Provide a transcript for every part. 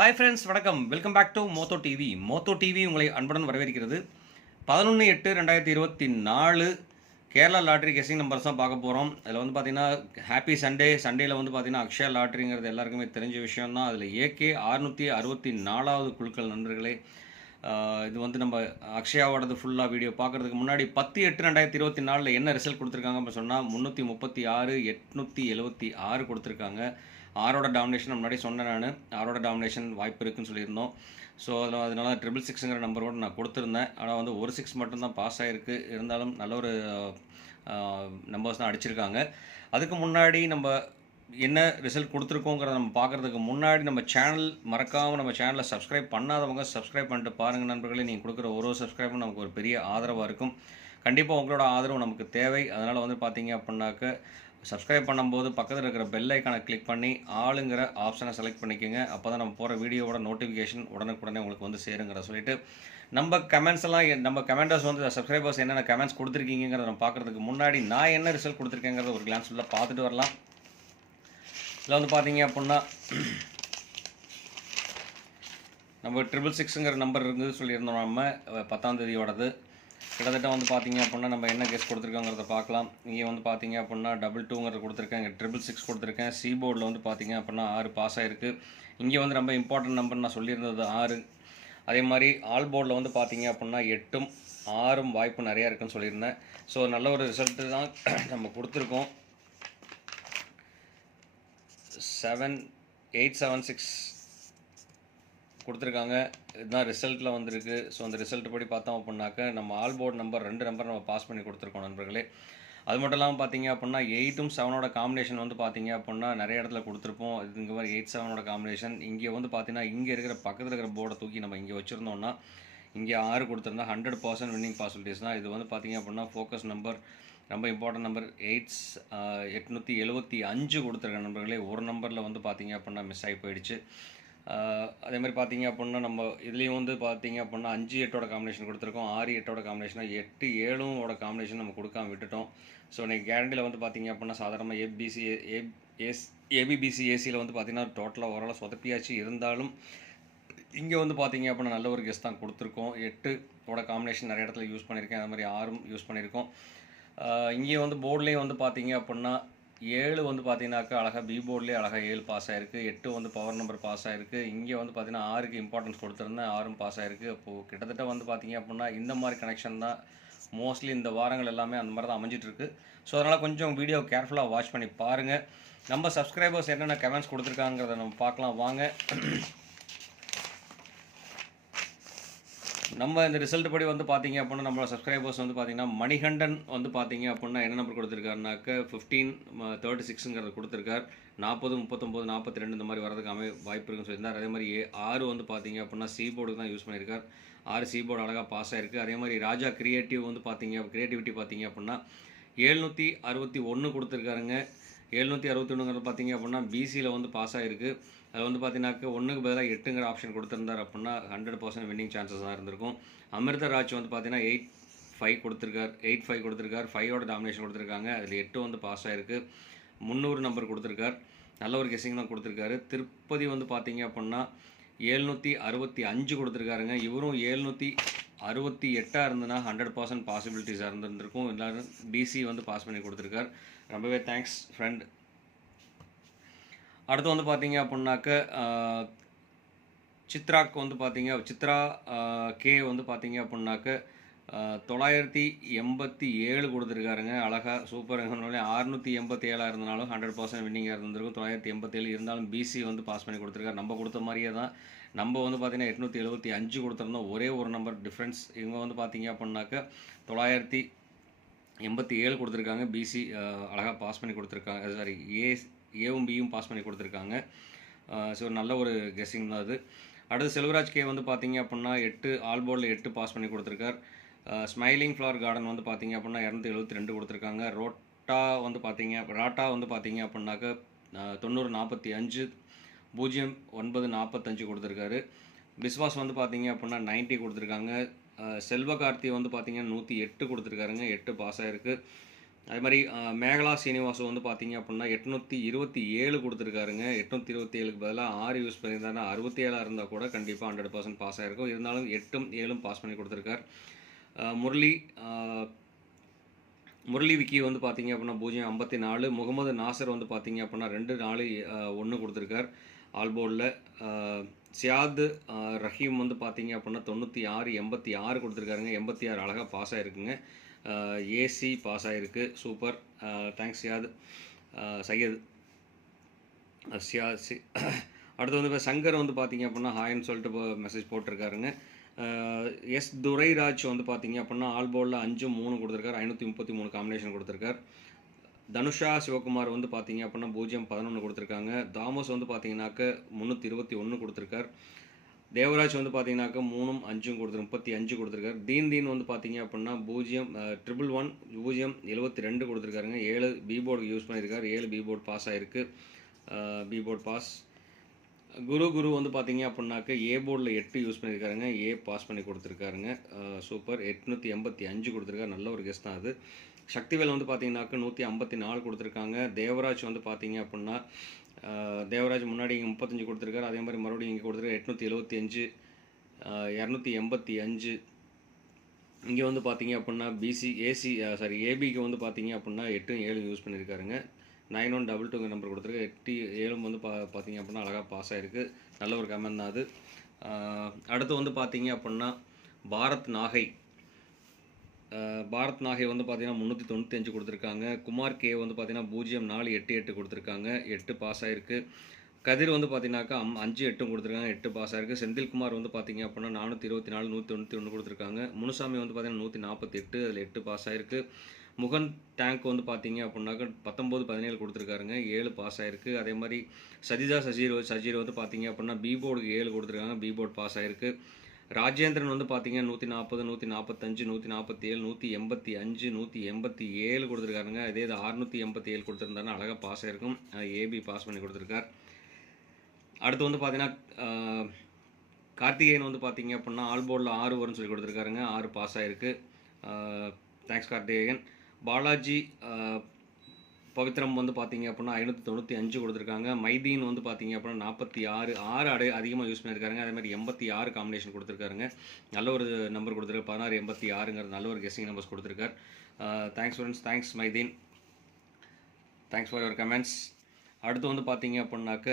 Hi friends வணக்கம். Welcome back to Motho TV Motho TV உங்களை அன்புடன் வரவேற்கிறது. பதினொன்று எட்டு ரெண்டாயிரத்தி இருபத்தி நாலு கேரளா லாட்ரி கெஸிங் நம்பர்ஸ் தான் பார்க்க போகிறோம் அதில் வந்து பார்த்தீங்கன்னா ஹாப்பி சண்டே சண்டேயில் வந்து பார்த்தீங்கன்னா அக்ஷயா லாட்ரிங்கிறது எல்லாருக்குமே தெரிஞ்ச விஷயம் தான் அதில் ஏகே அறுநூற்றி அறுபத்தி நாலாவது குழுக்கள் நண்பர்களே இது வந்து நம்ம அக்ஷயாவோடது ஃபுல்லாக வீடியோ பார்க்குறதுக்கு முன்னாடி பத்து எட்டு ரெண்டாயிரத்தி இருபத்தி நாலில் என்ன ரிசல்ட் கொடுத்துருக்காங்க அப்படின்னு சொன்னால் முந்நூற்றி முப்பத்தி ஆறு எட்நூற்றி எழுபத்தி ஆறு கொடுத்துருக்காங்க. ஆரோட டாமினேஷன் முன்னாடி சொன்னேன் நான். ஆரோட டாமினேஷன் வாய்ப்பு இருக்குன்னு சொல்லியிருந்தோம். ஸோ அதில் அதனால ட்ரிபிள் சிக்ஸுங்கிற நம்பரோட நான் கொடுத்துருந்தேன். ஆனால் வந்து ஒரு சிக்ஸ் மட்டும்தான் பாஸ் ஆகிருக்கு இருந்தாலும் நல்ல ஒரு நம்பர்ஸ் தான் அடிச்சிருக்காங்க. அதுக்கு முன்னாடி நம்ம என்ன ரிசல்ட் கொடுத்துருக்கோங்கிறத நம்ம பார்க்குறதுக்கு முன்னாடி நம்ம சேனல் மறக்காமல் நம்ம சேனலை சப்ஸ்கிரைப் பண்ணாதவங்க சப்ஸ்கிரைப் பண்ணிட்டு பாருங்கள் நண்பர்களே. நீங்கள் கொடுக்குற ஒரு ஒரு சப்ஸ்கிரைபும் நமக்கு ஒரு பெரிய ஆதரவாக இருக்கும். கண்டிப்பாக உங்களோட ஆதரவு நமக்கு தேவை. அதனால் வந்து பார்த்தீங்க அப்படின்னாக்க சப்ஸ்கிரைப் பண்ணும்போது பக்கத்தில் இருக்கிற பெல் ஐக்கானை கிளிக் பண்ணி ஆளுங்கிற ஆப்ஷனை செலக்ட் பண்ணிக்கோங்க. அப்போ தான் நம்ம போகிற வீடியோவோட நோட்டிஃபிகேஷன் உடனுக்குடனே உங்களுக்கு வந்து சேருங்கிற சொல்லிட்டு நம்ம கமெண்ட்ஸ் எல்லாம் நம்ம கமெண்டர்ஸ் வந்து சப்ஸ்கிரைபர்ஸ் என்னென்ன கமெண்ட்ஸ் கொடுத்துருக்கீங்கிறத நம்ம பார்க்குறதுக்கு முன்னாடி நான் என்ன ரிசல்ட் கொடுத்துருக்கேங்கிறத ஒரு கிளான்ஸ் உள்ள பார்த்துட்டு வரலாம். இதில் வந்து பார்த்தீங்க அப்படின்னா நம்ம ட்ரிபிள் சிக்ஸுங்கிற நம்பர் இருந்து சொல்லியிருந்தோம் நம்ம பத்தாம் தேதியோடது. கிட்டத்தட்ட வந்து பார்த்தீங்க அப்படின்னா நம்ம என்ன கேஸ் கொடுத்துருக்கோங்கிறத பார்க்கலாம் இங்கே வந்து பார்த்தீங்க அப்படின்னா டபுள் டூங்கிறது கொடுத்துருக்கேன். இங்கே ட்ரிபிள் சிக்ஸ் கொடுத்துருக்கேன். சி போர்டில் வந்து பார்த்தீங்க அப்படின்னா ஆறு பாஸ் ஆகிருக்கு இங்கே வந்து ரொம்ப இம்பார்ட்டன்ட் நம்பர் நான் சொல்லியிருந்தது ஆறு. அதே மாதிரி ஆல் போர்டில் வந்து பார்த்தீங்க அப்படின்னா எட்டும் ஆறும் வாய்ப்பு நிறையா இருக்குன்னு சொல்லியிருந்தேன். ஸோ நல்ல ஒரு ரிசல்ட்டு தான் நம்ம கொடுத்துருக்கோம். செவன் எயிட் செவன் சிக்ஸ் கொடுத்துருக்காங்க. இதுதான் ரிசல்ட்டில் வந்திருக்கு. ஸோ அந்த ரிசல்ட் படி பார்த்தோம் அப்படின்னாக்க நம்ம ஆல் போர்டு நம்பர் ரெண்டு நம்பர் நம்ம பாஸ் பண்ணி கொடுத்துருக்கோம் நண்பர்களே. அது மட்டும் இல்லாமல் பார்த்தீங்க அப்படின்னா எயிட்டும் செவனோட காம்பினேஷன் வந்து பார்த்தீங்க அப்படின்னா நிறைய இடத்துல கொடுத்துருப்போம். இது மாதிரி எயிட் செவனோட காம்பினேஷன் இங்கே வந்து பார்த்தீங்கன்னா இங்கே இருக்கிற பக்கத்தில் இருக்கிற போர்டை தூக்கி நம்ம இங்கே வச்சுருந்தோம்னா இங்கே ஆறு கொடுத்துருந்தா ஹண்ட்ரட் பர்சன்ட் வின்னிங் பாசிபிலிட்டிஸ் தான். இது வந்து பார்த்தீங்க அப்படின்னா ஃபோக்கஸ் நம்பர் ரொம்ப இம்பார்ட்டன்ட் நம்பர் எயிட்ஸ் எட்நூற்றி எழுபத்தி அஞ்சு கொடுத்துருக்க நண்பர்களே. ஒரு நம்பரில் வந்து பார்த்தீங்க அப்படின்னா மிஸ் ஆகி போயிடுச்சு. அதே மாதிரி பார்த்தீங்க அப்படின்னா நம்ம இதுலேயும் வந்து பார்த்தீங்க அப்படின்னா அஞ்சு எட்டோட காம்பினேஷன் கொடுத்துருக்கோம். ஆறு எட்டோட காம்பினேஷனாக எட்டு ஏழுமோட காம்பினேஷன் நம்ம கொடுக்காம விட்டுட்டோம். ஸோ நீங்கள் கேரண்டியில் வந்து பார்த்தீங்க அப்படின்னா சாதாரணமாக ஏபிசி ஏஸ் ஏபிபிசி ஏசியில் வந்து பார்த்தீங்கன்னா டோட்டலாக ஓரளவு சொதப்பியாச்சு. இருந்தாலும் இங்கே வந்து பார்த்தீங்க அப்படின்னா நல்ல ஒரு கெஸ்ட் தான் கொடுத்துருக்கோம். எட்டு ஓட காம்பினேஷன் நிறைய இடத்துல யூஸ் பண்ணியிருக்கேன் அது மாதிரி ஆறும் யூஸ் பண்ணியிருக்கோம் இங்கே வந்து போர்ட்லேயும் வந்து பார்த்தீங்க அப்படின்னா ஏழு வந்து பார்த்தீங்கன்னாக்கா அழகாக பி போர்ட்லேயே அழகாக ஏழு பாஸ் ஆகிருக்கு எட்டு வந்து பவர் நம்பர் பாஸ் ஆயிருக்கு. இங்கே வந்து பார்த்தீங்கன்னா ஆறுக்கு இம்பார்ட்டன்ஸ் கொடுத்துருந்தேன் ஆறும் பாஸ் ஆகிருக்கு அப்போது கிட்டத்தட்ட வந்து பார்த்தீங்க அப்படின்னா இந்த மாதிரி கனெக்ஷன் தான் மோஸ்ட்லி இந்த வாரங்கள் எல்லாமே அந்த மாதிரி தான் அமைஞ்சிட்ருக்கு. ஸோ அதனால் கொஞ்சம் வீடியோ கேர்ஃபுல்லாக வாட்ச் பண்ணி பாருங்கள் நம்ம சப்ஸ்கிரைபர்ஸ் என்னென்ன கமெண்ட்ஸ் கொடுத்துருக்காங்கிறத நம்ம பார்க்கலாம். வாங்க. நம்ம இந்த ரிசல்ட் படி வந்து பார்த்தீங்க அப்படின்னா நம்மளோட சப்ஸ்கிரைபர்ஸ் வந்து பார்த்தீங்கன்னா மணிகண்டன் வந்து பார்த்தீங்க அப்படின்னா என்ன நம்பர் கொடுத்துருக்காருனாக்க ஃபிஃப்டீன் தேர்ட்டி சிக்ஸுங்கிறது கொடுத்துருக்கார். நாற்பது முப்பத்தொம்போது நாற்பத்தி ரெண்டு இந்த மாதிரி வரதுக்கு அமை வாய்ப்பு இருக்குன்னு சொல்லியிருந்தார். அதே மாதிரி ஏ ஆறு வந்து பார்த்தீங்க அப்படின்னா சி போர்டுக்கு தான் யூஸ் பண்ணியிருக்கார். ஆறு சி போர்டு அழகாக பாஸ் ஆயிருக்கு. அதே மாதிரி ராஜா கிரியேட்டிவ் வந்து பார்த்தீங்க கிரியேட்டிவிட்டி பார்த்தீங்க அப்படின்னா ஏழ்நூற்றி அறுபத்தி ஒன்று கொடுத்துருக்காருங்க. எழுநூற்றி அறுபத்தி ஒன்றுங்கிறது பார்த்தீங்க அப்படின்னா பிசியில் வந்து பாஸ் ஆகிருக்கு அது வந்து பார்த்தீங்கன்னாக்க ஒன்றுக்கு பதிலாக எட்டுங்கிற ஆப்ஷன் கொடுத்துருந்தார் அப்படின்னா ஹண்ட்ரட் பர்சன்ட் வின்னிங் சான்சஸ் தான் இருந்திருக்கும். அமிர்தராஜ் வந்து பார்த்தீங்கன்னா எயிட் ஃபைவ் கொடுத்துருக்கார். எயிட் ஃபைவ் கொடுத்துருக்கார். ஃபைவோட டாமினேஷன் கொடுத்துருக்காங்க. அதில் எட்டு வந்து பாஸ் ஆகிருக்கு முந்நூறு நம்பர் கொடுத்துருக்கார். நல்ல ஒரு கெஸிங் தான் கொடுத்துருக்காரு. திருப்பதி வந்து பார்த்தீங்க அப்படின்னா ஏழ்நூற்றி அறுபத்தி அஞ்சு கொடுத்துருக்காருங்க. இவரும் ஏழ்நூற்றி அறுபத்தி எட்டாக இருந்ததுன்னா ஹண்ட்ரட் பர்சன்ட் பாசிபிலிட்டிஸாக இருந்திருக்கும் எல்லாரும் டிசி வந்து பாஸ் பண்ணி கொடுத்துருக்கார். ரொம்பவே தேங்க்ஸ் ஃப்ரெண்ட் அடுத்து வந்து பார்த்தீங்க அப்படின்னாக்க சித்ராக்கு வந்து பார்த்தீங்க சித்ரா கே வந்து பார்த்தீங்க அப்படின்னாக்க தொள்ளாயிரத்தி எண்பத்தி ஏழு கொடுத்துருக்காருங்க. அழகா சூப்பர் அறுநூற்றி எண்பத்தி ஏழாக இருந்தாலும் ஹண்ட்ரட் பர்சன்ட் வின்னிங்காக இருந்திருக்கும். தொள்ளாயிரத்தி எண்பத்தேழு இருந்தாலும் பிசி வந்து பாஸ் பண்ணி கொடுத்துருக்காரு. நம்ம கொடுத்த மாதிரியே தான். நம்ம வந்து பார்த்தீங்கன்னா எட்நூற்றி எழுபத்தி அஞ்சு கொடுத்துருந்தோம். ஒரே ஒரு நம்பர் டிஃப்ரென்ஸ் இவங்க வந்து பார்த்தீங்க அப்படின்னாக்க தொள்ளாயிரத்தி எண்பத்தி ஏழு கொடுத்துருக்காங்க. பிசி அழகாக பாஸ் பண்ணி கொடுத்துருக்காங்க. சாரி ஏ ஏவும் பியும் பாஸ் பண்ணி கொடுத்துருக்காங்க. ஸோ நல்ல ஒரு கெஸ்ஸிங் தான் அது. அடுத்து செல்வராஜ் கே வந்து பார்த்தீங்க அப்படின்னா எட்டு ஆல் போர்டில் எட்டு பாஸ் பண்ணி கொடுத்துருக்கார். ஸ்மைலிங் ஃப்ளவர் கார்டன் வந்து பார்த்தீங்க அப்படின்னா இரநூத்தி எழுபத்தி ரெண்டு கொடுத்துருக்காங்க. ரோட்டா வந்து பார்த்தீங்க ராட்டா வந்து பார்த்தீங்க அப்படின்னாக்க தொண்ணூறு நாற்பத்தி அஞ்சு பூஜ்ஜியம் ஒன்பது நாற்பத்தஞ்சு கொடுத்துருக்காரு. பிஸ்வாஸ் வந்து பார்த்தீங்க அப்படின்னா 90 கொடுத்துருக்காங்க. செல்வ கார்த்தி வந்து பார்த்தீங்கன்னா நூற்றி எட்டு கொடுத்துருக்காருங்க. எட்டு பாஸ் ஆயிருக்கு. அதே மாதிரி மேகலா சீனிவாசு வந்து பார்த்தீங்க அப்படின்னா எட்நூற்றி இருபத்தி ஏழு கொடுத்துருக்காருங்க. எட்நூற்றி இருபத்தி ஏழுக்கு பதிலாக ஆறு யூஸ் பண்ணியிருந்தாருன்னா அறுபத்தி ஏழாக இருந்தால் கூட கண்டிப்பாக ஹண்ட்ரட் பர்சன்ட் பாஸ் ஆகிருக்கும் இருந்தாலும் எட்டும் ஏழும் பாஸ் பண்ணி கொடுத்துருக்கார். முரளி முரளி விக்கி வந்து பார்த்தீங்க அப்படின்னா பூஜ்ஜியம் ஐம்பத்தி நாலு முகமது நாசர் வந்து பார்த்தீங்க அப்படின்னா ரெண்டு நாலு ஒன்று கொடுத்துருக்கார். ஆல்போர்டில் சியாது ரஹீம் வந்து பார்த்தீங்க அப்படின்னா தொண்ணூற்றி ஆறு எண்பத்தி ஆறு கொடுத்துருக்காருங்க. எண்பத்தி ஆறு அழகாக பாஸ் ஆகிருக்குங்க ஏசி பாஸ் ஆகிருக்கு சூப்பர். தேங்க்ஸ் சியாத். சையது. சையத் சியா சி அடுத்து வந்து இப்போ சங்கர் வந்து பார்த்தீங்க அப்படின்னா ஹாய்னு சொல்லிட்டு மெசேஜ் போட்டிருக்காருங்க. எஸ் துரைராஜ் வந்து பார்த்தீங்க அப்படின்னா ஆல்போலில் அஞ்சு மூணு கொடுத்துருக்காரு. ஐநூற்றி முப்பத்தி மூணு காம்பினேஷன் கொடுத்துருக்கார். தனுஷா சிவகுமார் வந்து பார்த்தீங்க அப்படின்னா பூஜ்ஜியம் பதினொன்று கொடுத்துருக்காங்க. தாமஸ் வந்து பார்த்தீங்கன்னாக்க முந்நூற்றி இருபத்தி ஒன்று கொடுத்துருக்கார். தேவராஜ் வந்து பார்த்தீங்கன்னாக்க மூணும் அஞ்சும் கொடுத்துரு முப்பத்தி அஞ்சு கொடுத்துருக்காரு. தீன் தீன் வந்து பார்த்தீங்க அப்படின்னா பூஜ்ஜியம் ட்ரிபிள் ஒன் பூஜ்ஜியம் எழுபத்தி ரெண்டு கொடுத்துருக்காருங்க. ஏழு பிபோர்டு யூஸ் பண்ணியிருக்காரு ஏழு பிபோர்டு பாஸ் ஆகிருக்கு பிபோர்டு பாஸ் குரு குரு வந்து பார்த்தீங்க அப்படின்னாக்க ஏ போர்டில் எட்டு யூஸ் பண்ணியிருக்காருங்க ஏ பாஸ் பண்ணி கொடுத்துருக்காருங்க. சூப்பர் எட்நூற்றி எண்பத்தி அஞ்சு கொடுத்துருக்காரு. நல்ல ஒரு கெஸ்ட் தான் அது. சக்திவேல் வந்து பார்த்தீங்கன்னாக்க நூற்றி ஐம்பத்தி நாலு கொடுத்துருக்காங்க. தேவராஜ் வந்து பார்த்தீங்க அப்படின்னா தேவராஜ் முன்னாடி இங்கே முப்பத்தஞ்சு கொடுத்துருக்காரு. அதே மாதிரி மறுபடியும் இங்கே கொடுத்துருக்காரு எட்நூற்றி எழுபத்தி அஞ்சு இரநூத்தி எண்பத்தி அஞ்சு. இங்கே வந்து பார்த்தீங்க அப்படின்னா பிசி ஏசி சாரி ஏபிக்கு வந்து பார்த்தீங்க அப்படின்னா எட்டும் ஏழு யூஸ் பண்ணியிருக்காருங்க நைன் ஒன் டபுள் டூங்க நம்பர் கொடுத்துருக்கு எட்டு ஏழும் வந்து பா பார்த்தீங்க அப்படின்னா அழகாக பாஸ் ஆகிருக்கு நல்ல ஒரு கமெண்ட் தான் அது. அடுத்து வந்து பார்த்தீங்க அப்படின்னா பாரத் நாகை. பாரத் நாகை வந்து பார்த்தீங்கன்னா முந்நூற்றி தொண்ணூத்தஞ்சு கொடுத்துருக்காங்க. குமார் கே வந்து பார்த்தீங்கன்னா பூஜ்ஜியம் நாலு எட்டு எட்டு கொடுத்துருக்காங்க. எட்டு பாஸ் ஆயிருக்கு. கதிர் வந்து பார்த்தீங்கன்னாக்கா அம் அஞ்சு எட்டும் கொடுத்துருக்காங்க. எட்டு பாஸ் ஆயிருக்கு. செந்தில்குமார் வந்து பார்த்தீங்க அப்படின்னா நானூற்றி இருபத்தி நாலு நூற்றி தொண்ணூற்றி ஒன்று கொடுத்துருக்காங்க. முனுசாமி வந்து பார்த்தீங்கன்னா நூற்றி நாற்பத்தி எட்டு அதில் எட்டு பாஸ் ஆயிருக்கு. முகன் டேங்க் வந்து பார்த்தீங்க அப்படின்னாக்கா பத்தொம்போது பதினேழு கொடுத்துருக்காருங்க. ஏழு பாஸ் ஆயிருக்கு. அதே மாதிரி சஜிதா சஜீர் சஜீர் வந்து பார்த்தீங்க அப்படின்னா பி போர்டுக்கு ஏழு கொடுத்துருக்காங்க. பி போர்டு பாஸ் ஆயிருக்கு. ராஜேந்திரன் வந்து பார்த்தீங்க நூற்றி நாற்பது நூற்றி நாற்பத்தஞ்சு நூற்றி நாற்பத்தி ஏழு நூற்றி எண்பத்தி அஞ்சு நூற்றி எண்பத்தி ஏழு கொடுத்துருக்காருங்க. இதே இது அறுநூற்றி எண்பத்தி ஏழு கொடுத்துருந்தாருன்னா அழகாக பாஸ் ஆயிருக்கும். ஏபி பாஸ் பண்ணி கொடுத்துருக்கார். அடுத்து வந்து பார்த்தீங்கன்னா கார்த்திகேயன் வந்து பார்த்தீங்க அப்படின்னா ஆல் போர்டில் ஆறு வரும்னு சொல்லி கொடுத்துருக்காருங்க. ஆறு பாஸ் ஆயிருக்கு. தேங்க்ஸ் கார்த்திகேயன். பாலாஜி பவித்ரம் வந்து பார்த்தீங்க அப்படின்னா ஐநூற்றி தொண்ணூற்றி அஞ்சு கொடுத்துருக்காங்க. மைதீன் வந்து பார்த்தீங்க அப்படின்னா நாற்பத்தி ஆறு ஆறு அடை அதிகமாக யூஸ் பண்ணியிருக்காருங்க. அதே மாதிரி எண்பத்தி ஆறு காம்பினேஷன் கொடுத்துருக்காருங்க. நல்ல ஒரு நம்பர் கொடுத்துருக்கு பதினாறு எண்பத்தி ஆறுங்கிற நல்ல ஒரு கெஸ்ஸிங் நம்பர்ஸ் கொடுத்துருக்கார். Thanks friends thanks Maideen. Thanks for your comments அடுத்து வந்து பார்த்தீங்க அப்படின்னாக்க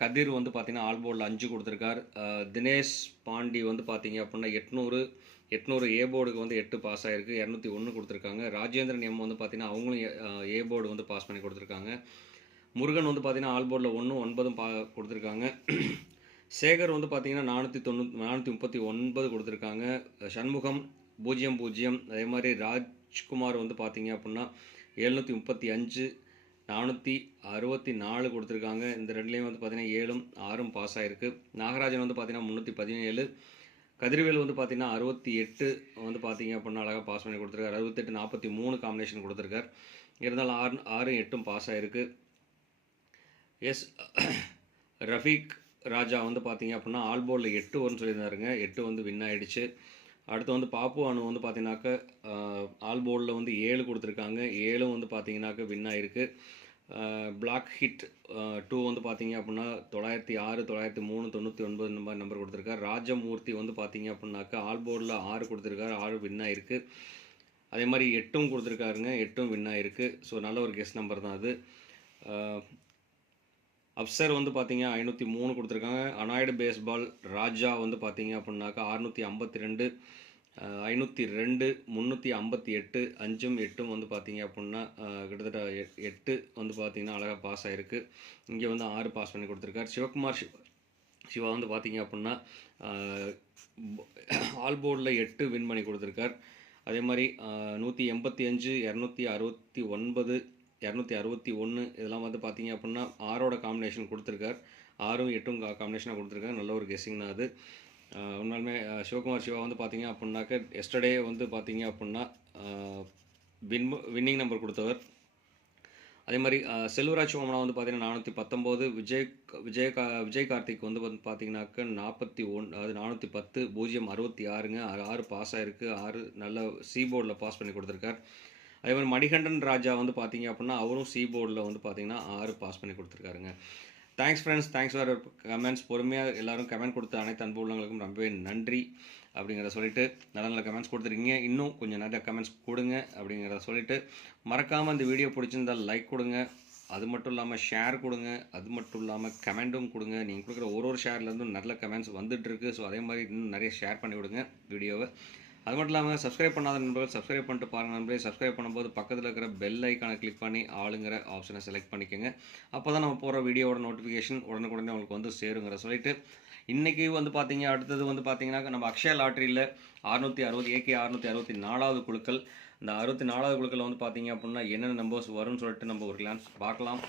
கதிர் வந்து பார்த்தீங்கன்னா ஆல்போர்டில் அஞ்சு கொடுத்துருக்கார். தினேஷ் பாண்டி வந்து பார்த்தீங்க அப்படின்னா எட்நூறு எட்நூறு ஏ போர்டுக்கு வந்து எட்டு பாஸ் ஆகிருக்கு இரநூத்தி ஒன்று கொடுத்துருக்காங்க. ராஜேந்திரன் எம் வந்து பார்த்தீங்கன்னா அவங்களும் ஏ போர்டு வந்து பாஸ் பண்ணி கொடுத்துருக்காங்க. முருகன் வந்து பார்த்தீங்கன்னா ஆல் போர்டில் ஒன்று ஒன்பதும் பா கொடுத்துருக்காங்க. சேகர் வந்து பார்த்தீங்கன்னா நானூற்றி தொண்ணூத் நானூற்றி முப்பத்தி ஒன்பது கொடுத்துருக்காங்க. சண்முகம் பூஜ்ஜியம் பூஜ்ஜியம். அதே மாதிரி ராஜ்குமார் வந்து பார்த்தீங்க அப்படின்னா எழுநூற்றி முப்பத்தி அஞ்சு நானூற்றி அறுபத்தி நாலு கொடுத்துருக்காங்க. இந்த ரெண்டுலேயும் வந்து பார்த்தீங்கன்னா ஏழும் ஆறும் பாஸ் ஆகிருக்கு நாகராஜன் வந்து பார்த்தீங்கன்னா முந்நூற்றி பதினேழு. கதிர்வேல் வந்து பார்த்தீங்கன்னா அறுபத்தி எட்டு வந்து பார்த்தீங்க அப்படின்னா அழகாக பாஸ் பண்ணி கொடுத்துருக்காரு. அறுபத்தெட்டு நாற்பத்தி மூணு காம்பினேஷன் கொடுத்துருக்கார். இருந்தாலும் ஆறு ஆறும் எட்டும் பாஸ் ஆகிருக்கு எஸ் ரஃபீக் ராஜா வந்து பார்த்தீங்க அப்படின்னா ஆல் போலில் எட்டு ஒன்று சொல்லியிருந்தாருங்க. எட்டு வந்து வின் ஆகிடுச்சு அடுத்து வந்து பாப்பு அணு வந்து பார்த்தீங்கன்னாக்க ஆல் போலில் வந்து ஏழு கொடுத்துருக்காங்க. ஏழும் வந்து பார்த்தீங்கன்னாக்க வின் ஆகிருக்கு பிளாக் ஹிட் டூ வந்து பார்த்தீங்க அப்படின்னா தொள்ளாயிரத்தி ஆறு தொள்ளாயிரத்தி மூணு தொண்ணூற்றி ஒன்பது இந்த மாதிரி நம்பர் கொடுத்துருக்காரு. ராஜமூர்த்தி வந்து பார்த்தீங்க அப்படின்னாக்கா ஆல் போர்டில் ஆறு கொடுத்துருக்காரு. ஆறு வின் ஆயிருக்கு. அதே மாதிரி எட்டும் கொடுத்துருக்காருங்க. எட்டும் வின் ஆயிருக்கு. ஸோ நல்ல ஒரு கெஸ்ட் நம்பர் தான் அது. அப்சர் வந்து பார்த்தீங்க ஐநூற்றி மூணு கொடுத்துருக்காங்க. அனாய்டு பேஸ்பால் ராஜா வந்து பார்த்தீங்க அப்படின்னாக்கா அறுநூற்றி ஐம்பத்தி ரெண்டு. ஐநூற்றி ரெண்டு முந்நூற்றி ஐம்பத்தி எட்டு அஞ்சும் எட்டும் வந்து பார்த்தீங்க அப்படின்னா கிட்டத்தட்ட எட்டு வந்து பார்த்தீங்கன்னா அழகாக பாஸ் ஆகிருக்கு இங்கே வந்து ஆறு பாஸ் பண்ணி கொடுத்துருக்காரு. சிவகுமார் சிவா வந்து பார்த்தீங்க அப்படின்னா ஆல் போர்டில் எட்டு வின் பண்ணி கொடுத்துருக்கார். அதே மாதிரி நூற்றி எண்பத்தி அஞ்சு இரநூத்தி அறுபத்தி ஒன்பது இரநூத்தி அறுபத்தி ஒன்று இதெல்லாம் வந்து பார்த்தீங்க அப்படின்னா ஆறோட காம்பினேஷன் கொடுத்துருக்கார். ஆறும் எட்டும் கா காம்பினேஷனாக கொடுத்துருக்காரு. நல்ல ஒரு கெஸ்ஸிங்னா அது. உண்மையாலுமே சிவகுமார் சிவா வந்து பார்த்தீங்க அப்படின்னாக்க எஸ்டர்டே வந்து பார்த்தீங்க அப்படின்னா வின் வின்னிங் நம்பர் கொடுத்தவர். அதே மாதிரி செல்வராஜ் சோமனா வந்து பார்த்தீங்கன்னா நானூற்றி பத்தொம்போது விஜய் விஜய் கா விஜய் கார்த்திக் வந்து வந்து பார்த்தீங்கன்னாக்க நாற்பத்தி ஒன் அதாவது நானூற்றி பத்து பூஜ்ஜியம் அறுபத்தி ஆறுங்க ஆறு பாஸ் ஆகிருக்கு ஆறு நல்ல சி போர்டில் பாஸ் பண்ணி கொடுத்துருக்கார். அதே மாதிரி மணிகண்டன் ராஜா வந்து பார்த்தீங்க அப்படின்னா அவரும் சி போர்டில் வந்து பார்த்தீங்கன்னா ஆறு பாஸ் பண்ணி கொடுத்துருக்காருங்க. Thanks friends thanks for comments பொறுமையாக எல்லாரும் கமெண்ட் கொடுத்த அனைத்து அன்பு உள்ளவங்களுக்கும் ரொம்பவே நன்றி அப்படிங்கிறத சொல்லிட்டு நல்ல நல்ல கமெண்ட்ஸ் கொடுத்துருக்கீங்க. இன்னும் கொஞ்சம் நிறைய கமெண்ட்ஸ் கொடுங்க அப்படிங்கிறத சொல்லிட்டு மறக்காமல் இந்த வீடியோ பிடிச்சிருந்தால் லைக் கொடுங்க. அது மட்டும் இல்லாமல் ஷேர் கொடுங்க. அது மட்டும் இல்லாமல் கமெண்ட்டும் கொடுங்க. நீங்கள் கொடுக்குற ஒரு ஒரு ஷேர்லேருந்தும் நல்ல கமெண்ட்ஸ் வந்துட்டுருக்கு ஸோ அதே மாதிரி இன்னும் நிறைய ஷேர் பண்ணி விடுங்க வீடியோவை அது மட்டும் இல்லாமல் சப்ஸ்கிரைப் பண்ணாத நண்பர்கள் சப்ஸ்கிரைப் பண்ணிட்டு பாருங்கள் நண்பர்களே. சப்ஸ்கிரைப் பண்ணும்போது பக்கத்தில் இருக்கிற பெல் ஐக்கானை கிளிக் பண்ணி ஆளுங்கிற ஆப்ஷனை செலக்ட் பண்ணிக்கோங்க. அப்போ தான் நம்ம போகிற வீடியோவோட நோட்டிஃபிகேஷன் உடனுக்குடனே உங்களுக்கு வந்து சேருங்கிற சொல்லிட்டு இன்றைக்கி வந்து பார்த்தீங்க அடுத்தது வந்து பார்த்தீங்கன்னா நம்ம அக்ஷயா லாட்ரியில் அறுநூற்றி அறுபது ஏகே அறுநூற்றி அறுபத்தி நாலாவது குழுக்கள். இந்த அறுபத்தி நாலாவது குழுக்கள் வந்து பார்த்தீங்க அப்படின்னா என்னென்ன நம்பர்ஸ் வரும்னு சொல்லிட்டு நம்ம ஒரு கிளான்ஸ் பார்க்கலாம்.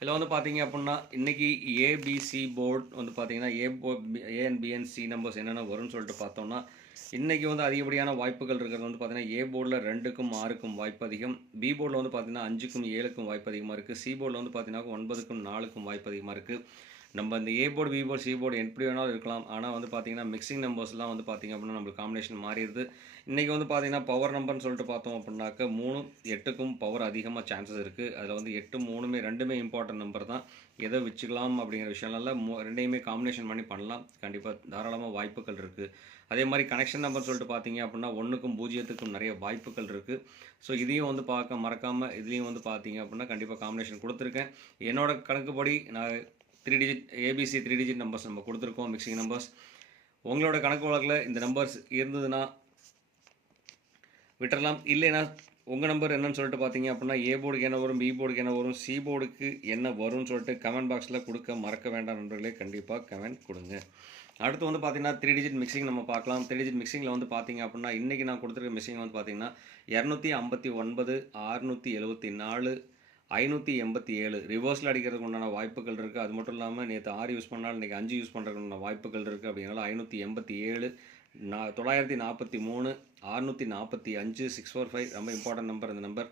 இதில் வந்து பார்த்தீங்க அப்படின்னா இன்றைக்கி ஏபிசி போர்ட் வந்து பார்த்தீங்கன்னா A board A and B and C numbers என்னென்ன வரும்னு சொல்லிட்டு பார்த்தோம்னா இன்றைக்கி வந்து அதிகப்படியான வாய்ப்புகள் இருக்கிறது வந்து பார்த்தீங்கன்னா ஏ போர்டில் ரெண்டுக்கும் ஆறுக்கும் வாய்ப்பு அதிகம். பி போர்டில் வந்து பார்த்தீங்கன்னா அஞ்சுக்கும் ஏழுக்கும் வாய்ப்பு அதிகமாக இருக்குது சி போர்டில் வந்து பார்த்தீங்கன்னா ஒன்பதுக்கும் நாலுக்கும் வாய்ப்பு அதிகமாக இருக்குது நம்ம இந்த A board B board C board எப்படி வேணாலும் இருக்கலாம். ஆனால் வந்து பார்த்தீங்கன்னா மிக்சிங் நம்பர்ஸ்லாம் வந்து பார்த்திங்க அப்படின்னா நம்மளுக்கு காம்பினேஷன் மாறிடுது. இன்றைக்கி வந்து பார்த்தீங்கன்னா பவர் நம்பர்னு சொல்லிட்டு பார்த்தோம் அப்படின்னாக்க மூணு எட்டுக்கும் பவர் அதிகமாக சான்சஸ் இருக்குது அதில் வந்து எட்டு மூணுமே ரெண்டுமே இம்பார்ட்டன்ட் நம்பர் தான். எதை வச்சுக்கலாம் அப்படிங்கிற விஷயம்லாம் மூ ரெண்டையுமே காம்பினேஷன் பண்ணி பண்ணலாம். கண்டிப்பாக தாராளமாக வாய்ப்புகள் இருக்குது அதே மாதிரி கனெக்ஷன் நம்பர் சொல்லிட்டு பார்த்தீங்க அப்படின்னா ஒன்றுக்கும் பூஜ்ஜியத்துக்கும் நிறைய வாய்ப்புகள் இருக்குது ஸோ இதையும் வந்து பார்க்க மறக்காமல் இதுலேயும் வந்து பார்த்தீங்க அப்படின்னா கண்டிப்பாக காம்பினேஷன் கொடுத்துருக்கேன். என்னோட கணக்குப்படி நான் three digit ABC three digit numbers நம்ம கொடுத்துருக்கோம் மிக்சிங் நம்பர்ஸ் உங்களோட கணக்கு வழக்கில் இந்த நம்பர்ஸ் இருந்ததுன்னா விட்டுறலாம். இல்லைன்னா உங்கள் நம்பர் என்னன்னு சொல்லிட்டு பார்த்தீங்க அப்படின்னா ஏ போர்டுக்கு என்ன வரும் பி போர்டுக்கு என்ன வரும் சி போர்டுக்கு என்ன வரும்னு சொல்லிட்டு கமெண்ட் பாக்ஸில் கொடுக்க மறக்க வேண்டாம் நண்பர்களே. கண்டிப்பாக கமெண்ட் கொடுங்க. அடுத்து வந்து பார்த்தீங்கன்னா த்ரீ டிஜிட் மிக்சிங் நம்ம பார்க்கலாம். த்ரீ டிஜிட் மிக்சிங்கில் வந்து பார்த்தீங்க அப்படின்னா இன்றைக்கி நான் கொடுத்துருக்க மிக்சிங் வந்து பார்த்தீங்கன்னா இரநூத்தி ஐம்பத்தி ஒன்பது அறுநூற்றி எழுபத்தி நாலு ஐநூற்றி எண்பத்தி ஏழு. ரிவர்ஸில் அடிக்கிறதுக்கு உண்டான வாய்ப்புகள் இருக்குது அது மட்டும் இல்லாமல் நேற்று ஆறு யூஸ் பண்ணால் இன்றைக்கி அஞ்சு யூஸ் பண்ணுறதுக்கு வாய்ப்புகள் இருக்குது அப்படிங்கிறனால ஐநூற்றி எண்பத்தி ஏழு. நா தொள்ளாயிரத்தி நாற்பத்தி மூணு அறுநூற்றி நாற்பத்தி அஞ்சு சிக்ஸ் ஃபோர் ஃபைவ் ரொம்ப இம்பார்ட்டன்ட் நம்பர் அந்த நம்பர்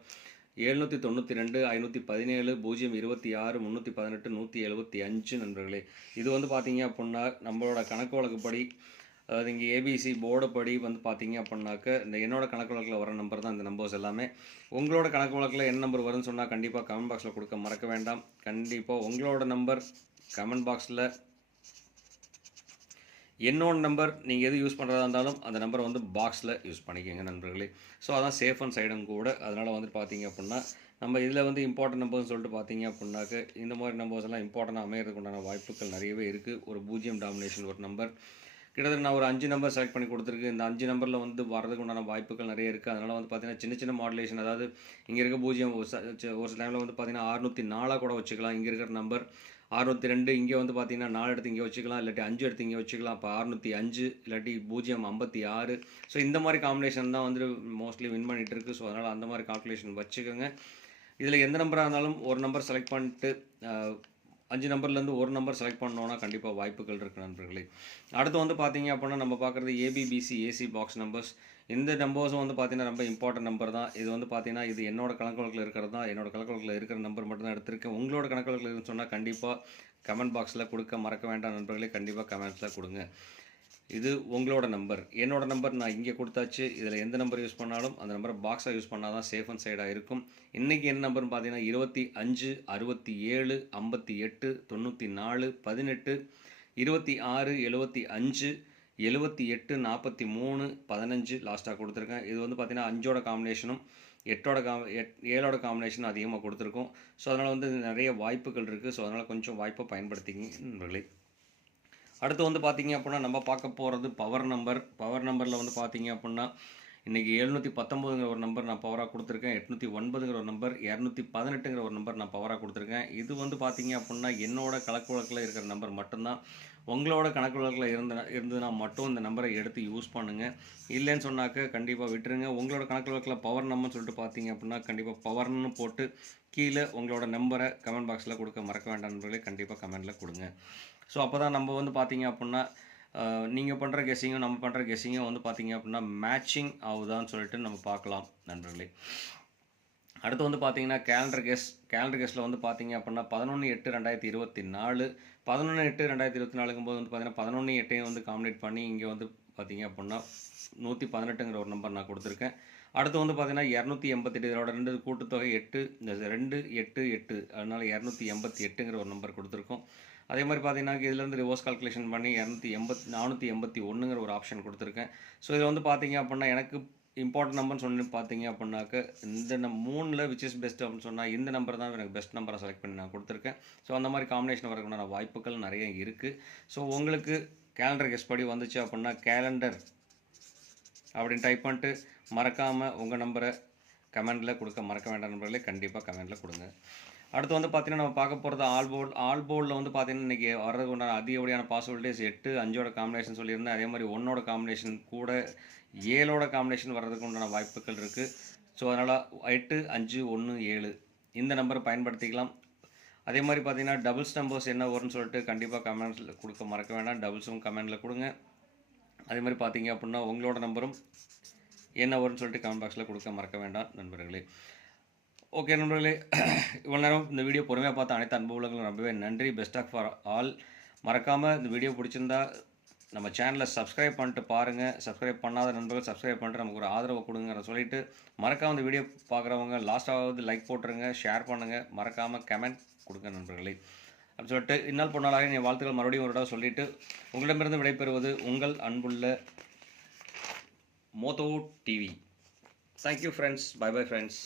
எழுநூற்றி தொண்ணூற்றி ரெண்டு ஐநூற்றி பதினேழு பூஜ்ஜியம் இருபத்தி ஆறு முந்நூற்றி பதினெட்டு நூற்றி எழுபத்தி அஞ்சு நண்பர்களே. இது வந்து பார்த்தீங்க அப்படின்னா நம்மளோட கணக்கு வழக்குப்படி அதாவது இங்கே ஏபிசி போர்டு படி வந்து பார்த்தீங்க அப்படின்னாக்க இந்த என்னோட கணக்கு வழக்கில் வர நம்பர் தான் இந்த நம்பர்ஸ் எல்லாமே. உங்களோட கணக்கு வழக்கில் என்ன நம்பர் வரும்னு சொன்னால் கண்டிப்பாக கமெண்ட் பாக்ஸில் கொடுக்க மறக்க வேண்டாம். கண்டிப்பாக உங்களோட நம்பர் கமெண்ட் பாக்ஸில் என்னோட நம்பர் நீங்கள் எது யூஸ் பண்ணுறதா இருந்தாலும் அந்த நம்பரை வந்து பாக்ஸில் யூஸ் பண்ணிக்கோங்க நண்பர்களே. ஸோ அதான் சேஃப் அண்ட் சைடும் கூட அதனால் வந்துட்டு பார்த்தீங்க அப்படின்னா நம்ம இதில் வந்து இம்பார்ட்டன்ட் நம்பர்னு சொல்லிட்டு பார்த்தீங்க அப்படின்னாக்க இந்த மாதிரி நம்பர்ஸ் எல்லாம் இம்பார்ட்டண்டாக அமைகிறதுக்கு உண்டான வாய்ப்புகள் நிறையவே இருக்குது ஒரு பூஜ்ஜியம் டாமினேஷன் ஒரு நம்பர் கிட்டத்தட்ட நான் ஒரு அஞ்சு நம்பர் செலக்ட் பண்ணி கொடுத்துருக்கு. இந்த அஞ்சு நம்பரில் வந்து வரதுக்கு உண்டான வாய்ப்புகள் நிறைய இருக்குது அதனால் வந்து பார்த்தீங்கன்னா சின்ன சின்ன மாடுலேஷன் அதாவது இங்கே இருக்க பூஜ்ஜியம் ஒரு ஒரு சில டைமில் வந்து பார்த்தீங்கன்னா அறுநூற்றி நாலாக கூட வச்சுக்கலாம். இங்கே இருக்கிற நம்பர் அறுநூற்றி ரெண்டு இங்கே வந்து பார்த்தீங்கன்னா நாலு எடுத்து இங்கே வச்சுக்கலாம். இல்லாட்டி அஞ்சு எடுத்து இங்கே வச்சுக்கலாம். இப்போ அறுநூற்றி அஞ்சு இல்லாட்டி பூஜ்ஜியம் ஐம்பத்தி ஆறு. ஸோ இந்த மாதிரி காம்பினேஷன் தான் வந்து மோஸ்ட்லி வின் பண்ணிட்டு இருக்கு. ஸோ அதனால் அந்த மாதிரி கால்குலேஷன் வச்சுக்கோங்க. இதில் எந்த நம்பராக இருந்தாலும் ஒரு நம்பர் செலக்ட் பண்ணிட்டு அஞ்சு நம்பர்லேருந்து ஒரு நம்பர் செலக்ட் பண்ணோன்னா கண்டிப்பாக வாய்ப்புகள் இருக்குது நண்பர்களே. அடுத்து வந்து பார்த்தீங்க அப்படின்னா நம்ம பார்க்குறது ஏபிபிசி ஏசி பாக்ஸ் நம்பர்ஸ் இந்த நம்பர்ஸும் வந்து பார்த்தீங்கன்னா ரொம்ப இம்பார்ட்டன்ட் நம்பர் தான். இது வந்து பார்த்தீங்கன்னா இது என்னோட கணக்கு இருக்கிறது? தான் என்னோட கணக்கு இருக்கிற நம்பர் மட்டும் தான் எடுத்திருக்கேன் உங்களோட கணக்கு சொன்னால் கண்டிப்பாக கமெண்ட் பாக்ஸில் கொடுக்க மறக்க வேண்டாம் நண்பர்களே. கண்டிப்பாக கமெண்ட்ஸில் கொடுங்க. இது உங்களோட நம்பர் என்னோட நம்பர் நான் இங்கே கொடுத்தாச்சு. இதில் எந்த நம்பர் யூஸ் பண்ணாலும் அந்த நம்பரை பாக்ஸாக யூஸ் பண்ணால் தான் சேஃப் அண்ட் சைடாக இருக்கும். இன்றைக்கி என்ன நம்பர்னு பார்த்தீங்கன்னா இருபத்தி அஞ்சு அறுபத்தி ஏழு ஐம்பத்தி எட்டு தொண்ணூற்றி நாலு பதினெட்டு இருபத்தி ஆறு எழுபத்தி அஞ்சு எழுபத்தி எட்டு நாற்பத்தி மூணு பதினஞ்சு லாஸ்ட்டாக கொடுத்துருக்கேன். இது வந்து பார்த்தீங்கன்னா அஞ்சோட காம்பினேஷனும் எட்டோட காம் எட் ஏழோட காம்பினேஷன் அதிகமாக கொடுத்துருக்கோம். ஸோ அதனால் வந்து நிறைய வாய்ப்புகள் இருக்குது ஸோ அதனால் கொஞ்சம் வாய்ப்பை பயன்படுத்திங்க நண்பர்களே. அடுத்து வந்து பார்த்தீங்க அப்படின்னா நம்ம பார்க்க போகிறது பவர் நம்பர் பவர் நம்பரில் வந்து பார்த்தீங்க அப்படின்னா இன்றைக்கி எழுநூற்றி பத்தொம்போதுங்கிற ஒரு நம்பர் நான் பவராக கொடுத்துருக்கேன். எட்நூற்றி ஒன்பதுங்கிற ஒரு நம்பர் இரநூத்தி பதினெட்டுங்கிற ஒரு நம்பர் நான் பவராக கொடுத்துருக்கேன். இது வந்து பார்த்தீங்க அப்படின்னா என்னோட கணக்கு வழக்கில் இருக்கிற நம்பர் மட்டும்தான். உங்களோட கணக்கு வழக்கில் இருந்த இருந்ததுன்னா மட்டும் இந்த நம்பரை எடுத்து யூஸ் பண்ணுங்கள் இல்லைன்னு சொன்னாக்க கண்டிப்பாக விட்டுருங்க. உங்களோட கணக்கு வழக்கில் பவர் நம்பர்னு சொல்லிட்டு பார்த்தீங்க அப்படின்னா கண்டிப்பாக பவர்னு போட்டு கீழே உங்களோட நம்பரை கமெண்ட் பாக்ஸில் கொடுக்க மறக்க வேண்டாம் நண்பர்களே. கண்டிப்பாக கமெண்ட்டில் கொடுங்க. ஸோ அப்போ தான் நம்ம வந்து பார்த்தீங்க அப்படின்னா நீங்கள் பண்ணுற கெஸ்ஸிங்கும் நம்ம பண்ணுற கெஸ்ஸிங்கும் வந்து பார்த்தீங்க அப்படின்னா மேட்சிங் ஆகுதான்னு சொல்லிட்டு நம்ம பார்க்கலாம் நண்பர்களே. அடுத்து வந்து பார்த்தீங்கன்னா கேலண்டர் கெஸ் கேலண்டர் கெஸ்ட்டில் வந்து பார்த்தீங்க அப்படின்னா பதினொன்று எட்டு ரெண்டாயிரத்தி இருபத்தி நாலு பதினொன்று எட்டு ரெண்டாயிரத்தி இருபத்தி நாலுங்கும் போது வந்து பார்த்தீங்கன்னா பதினொன்று எட்டையும் வந்து காமினேட் பண்ணி இங்கே வந்து பார்த்தீங்க அப்படின்னா நூற்றி பதினெட்டுங்கிற ஒரு நம்பர் நான் கொடுத்துருக்கேன். அடுத்து வந்து பார்த்தீங்கன்னா இரநூத்தி எண்பத்தெட்டு இதோட ரெண்டு கூட்டுத்தொகை எட்டு இந்த ரெண்டு எட்டு எட்டு அதனால் இரநூத்தி எண்பத்தி எட்டுங்கிற ஒரு நம்பர் கொடுத்துருக்கோம். அதே மாதிரி பார்த்தீங்கன்னா இதுலேருந்து ரிவர்ஸ் கால்குலேஷன் பண்ணி இரநூத்தி எண்பத்தி நானூற்றி எண்பத்தி ஒன்றுங்கிற ஒரு ஆப்ஷன் கொடுத்துருக்கேன். ஸோ இதில் வந்து பார்த்தீங்க அப்படின்னா எனக்கு இம்பார்ட்டன்ட் நம்பர்னு சொல்லி பார்த்தீங்க அப்படின்னாக்க இந்த நம் மூணில் விச் இஸ் பெஸ்ட் அப்படின்னு சொன்னால் இந்த நம்பர் தான் எனக்கு பெஸ்ட் நம்பரை செலக்ட் பண்ணி நான் கொடுத்துருக்கேன். ஸோ அந்த மாதிரி காம்பினேஷன் வரதுக்குண்டான வாய்ப்புகள் நிறைய இருக்குது ஸோ உங்களுக்கு கேலண்டர் கெஸ்ட் படி வந்துச்சு அப்படின்னா கேலண்டர் அப்படின்னு டைப் பண்ணிட்டு மறக்காமல் உங்கள் நம்பரை கமெண்டில் கொடுக்க மறக்க வேண்டாம் நண்பர்களே கண்டிப்பாக கமெண்டில் கொடுங்க. அடுத்து வந்து பார்த்தீங்கன்னா நம்ம பார்க்க போகிறது ஆல் போர்டு ஆல் போர்டில் வந்து பார்த்தீங்கன்னா இன்றைக்கி வர்றது உண்டான அதிகப்படியான பாசிபிலிட்டிஸ் எட்டு அஞ்சோட காம்பினேஷன் சொல்லியிருந்தேன். அதே மாதிரி ஒன்னோட காம்பினேஷன் கூட ஏழோட காம்பினேஷன் வர்றதுக்கு உண்டான வாய்ப்புகள் இருக்குது ஸோ அதனால் எட்டு அஞ்சு ஒன்று ஏழு இந்த நம்பரை பயன்படுத்திக்கலாம். அதே மாதிரி பார்த்தீங்கன்னா டபுள்ஸ் நம்பர்ஸ் என்ன வரும்னு சொல்லிட்டு கண்டிப்பாக கமெண்ட்ஸில் கொடுக்க மறக்க வேண்டாம். டபுள்ஸும் கமெண்டில் கொடுங்க. அதே மாதிரி பார்த்தீங்க அப்படின்னா உங்களோட நம்பரும் என்ன வரும்னு சொல்லிட்டு கமெண்ட் பாக்ஸில் கொடுக்க மறக்க வேண்டாம் நண்பர்களே. ஓகே நண்பர்களே இவ்வளோ நேரம் இந்த வீடியோ பொறுமையாக பார்த்த அனைத்து அன்பு ரொம்பவே நன்றி. பெஸ்ட் ஆஃப் ஃபார் ஆல் மறக்காமல் இந்த வீடியோ பிடிச்சிருந்தா நம்ம சேனலை சப்ஸ்கிரைப் பண்ணிட்டு பாருங்கள் சப்ஸ்கிரைப் பண்ணாத நண்பர்கள் சப்ஸ்கிரைப் பண்ணிட்டு நமக்கு ஒரு ஆதரவு கொடுங்கிற சொல்லிட்டு மறக்காம இந்த வீடியோ பார்க்குறவங்க லாஸ்ட்டாவது லைக் போட்டுருங்க ஷேர் பண்ணுங்கள் மறக்காமல் கமெண்ட் கொடுங்க நண்பர்களே. அப்படின்னு சொல்லிட்டு இந்நாள் பொன்னாளாக என் வாழ்த்துக்கள் மறுபடியும் ஒரு தடவை சொல்லிவிட்டு உங்களிடமிருந்து விடைபெறுவது உங்கள் அன்புள்ள Motho TV thank you friends bye bye friends